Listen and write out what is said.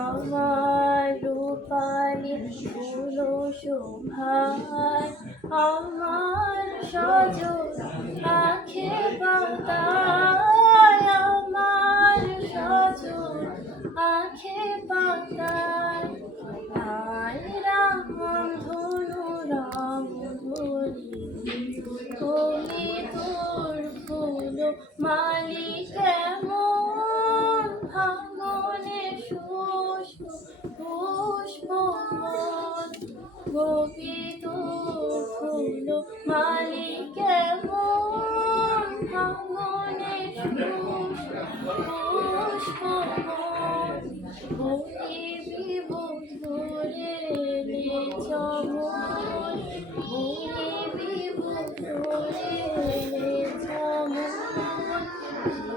আমার রূপালি ফুল শোভায় আমার সজ আখে পাতায় আমার সজ আখে পাতায় রাম ধনু রাম ধরি তুমি তোর ফুল মালি কেমন ভাঙনে শুষ্ক, পুষ্প গোপী তোর ফুল মালি কেমন ভাঙনে শুষ্ক, পুষ্প ভুলিবি বন্ধুরে নে চমন ভুলিবি বন্ধুরে নে Gracias.